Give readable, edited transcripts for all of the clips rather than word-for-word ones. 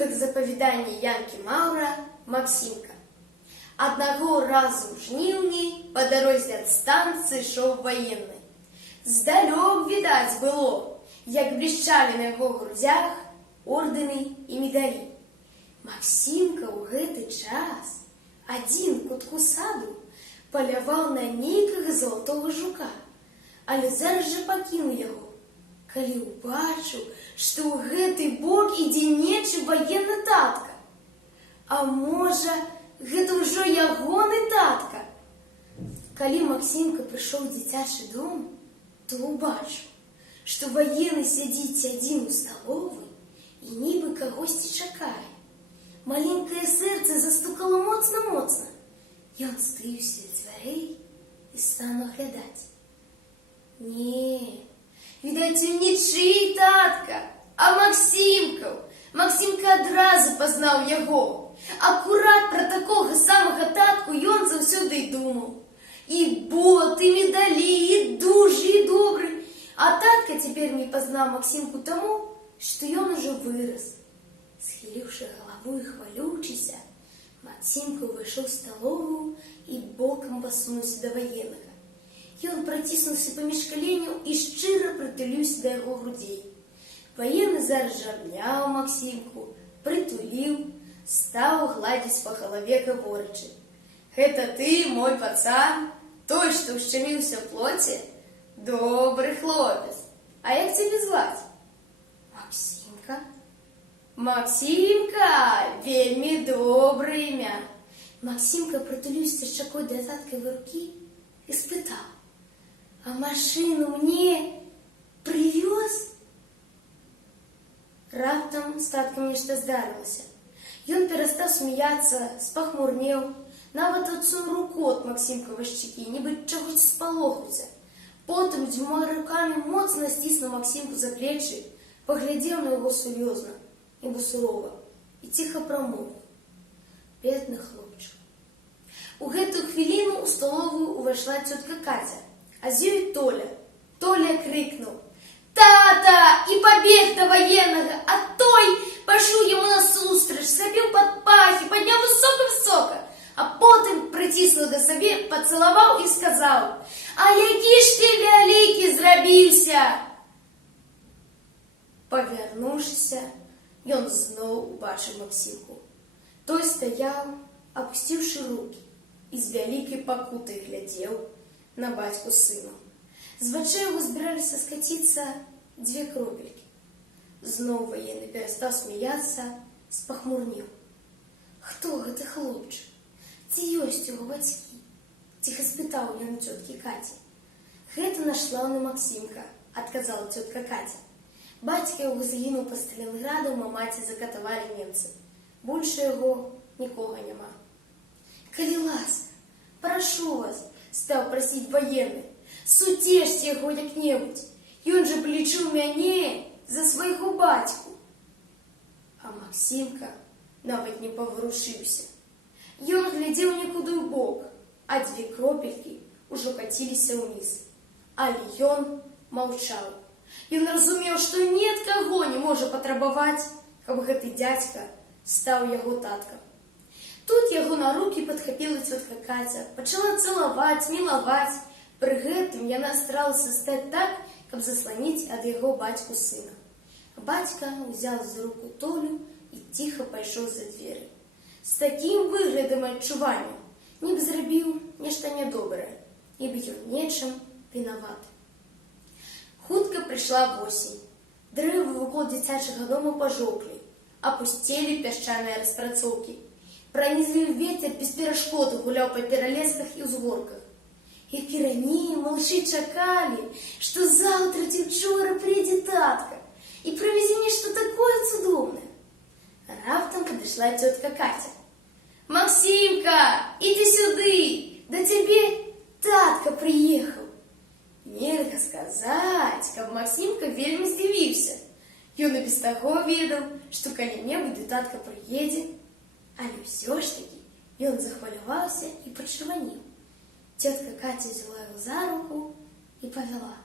Урывак з апавядання Янкі Маўра «Максімка». Аднаго разу ў жніўні па дарозе ад станцыі ішоў ваенны. Здалёк відаць было, як блішчалі на яго грудзях ордэны і медалі. Максімка ў гэты час адзін у кутку саду паляваў на нейкага залатога жука, але зараз жа пакінуў яго, калі ўбачыў, што ў гэты бок ідзе нечы ваенны татка. А можа, гэта ўжо ягоны татка? Калі Максімка прыйшоў у дзіцячы дом, то ўбачыў, што ваенны сядзіць адзін у сталовай і нібы кагосьці чакае. Маленькае сэрца застукала моцна-моцна. Ён стыўся ад дзвярэй і стаў наглядаць. Не, відаць, ён нічый татка, а Максімкаў. Максімка адразу пазнаў яго. Акурат пра такога самага татку ён заўсёды і думаў. І боты, і медалі, і дужы, і добры. А татка цяпер не пазнаў Максімку таму, што ён ужо вырас. Схіліўшы галаву і хвалючыся, Максімка ўвайшоў у сталовую і бокам пасунуўся да ваеннага. Ён праціснуўся паміж каленяў і шчыра прытуліўся да яго грудзей. Ваенны зараз жа абняў Максімку, прытуліў, стаў гладзіць па галаве, гаворачы: «Гэта ты, мой пацан, той, што ўшчаміўся ў плоце? Добры хлопец. А як цябе зваць?» «Максімка». «Максімка, вельмі добрае імя». Максімка прытуліўся шчакой да таткавай рукі і спытаў: «А машыну мне прывёз?» Раптам з таткам нешта здарылася. Ён перастаў смяяцца, спахмурнеў, нават адсунуў руку ад Максімкавай шчыкі, нібы чагось спалохаўся. Потым дзвюма рукамі моцна сціснуў Максімку за плечы, паглядзеў на яго сур'ёзна, нібы сурова, і ціха прамовіў: «Бедны хлопчык». У гэтую хвіліну ў сталовую ўвайшла цётка Каця, а з ёй Толя. Толя крыкнуў: «Тата!» і пабег да ваеннага, а той пайшоў яму насустрач, схапіў пад пахі, падняў высока-высока, а потым прыціснуў да сабе, пацалаваў і сказаў: «А які ж ты вялікі зрабіўся!» Павярнуўшыся, ён зноў убачыў Максімку. Той стаяў, апусціўшы рукі, і з вялікай пакутай глядзеў на бацьку з сынам. З вачэй яго збіраліся скаціцца дзве кропелькі. Зноў ваенны перастаў смяяцца, спахмурнеў. «Хто гэты хлопчык? Ці ёсць яго бацькі?» ціха спытаў ён у цёткі Каці. «Гэта наш слаўны Максімка», адказала цётка Каця. «Бацька яго загінуў пад Сталінградам, а маці закатавалі немцы. Больш яго нікога няма». «Калі ласка, прашу вас», стаў прасіць ваенны, «суцешце яго як-небудзь. Ён жа палічыў мяне за свайго бацьку». А Максімка нават не паварушыўся. Ён глядзеў некуды ў бок, а дзве кропелькі ўжо каціліся ўніз. Але ён маўчаў. Ён разумеў, што ні ад каго не можа патрабаваць, каб гэты дзядзька стаў яго таткам. Тут яго на рукі падхапіла цётка Каця, пачала цалаваць, мілаваць. Пры гэтым яна старалася стаць так, каб засланіць ад яго бацьку сына. Бацька ўзяў за руку Толю і ціха пайшоў за дзверы. З такім выглядам і адчуваннем, нібы зрабіў нешта нядобрае, нібы ён нечым вінаваты. Хутка прыйшла восень. Дрэвы вакол дзіцячага дома пажоўклі, апусцелі пясчаныя распрацоўкі. Пранізлівы вецер без перашкод гуляў па пералесках і ўзгорках. Як і раней, малышы чакалі, што заўтра ці ўчора прыйдзе татка і прывезе нешта такое цудоўнае. Раптам падышла цётка Каця. «Максімка, іди сюды, да цябе татка прыехаў». Нельга сказаць, каб Максімка вельмі здзівіўся. Ён і без таго ведаў, што калі-небудзь да татка прыедзе, але ўсё ж такі ён захваляваўся і пачырванеў. Тетка Катя взяла его за руку и повела.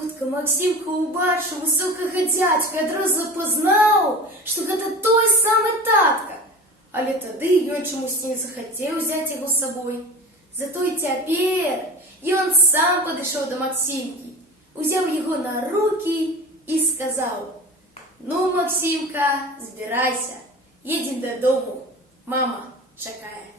Хутка Максимка убачыў высокага дзядзьку і адразу пазнаў, што гэта той самы татка. Але тады ён чамусьці не захацеў узяць яго з сабой. Затое цяпер ён сам падышоў да Максимкі, узяў яго на рукі і сказаў: «Ну, Максимка, збірайся, едзем дадому, мама чакае».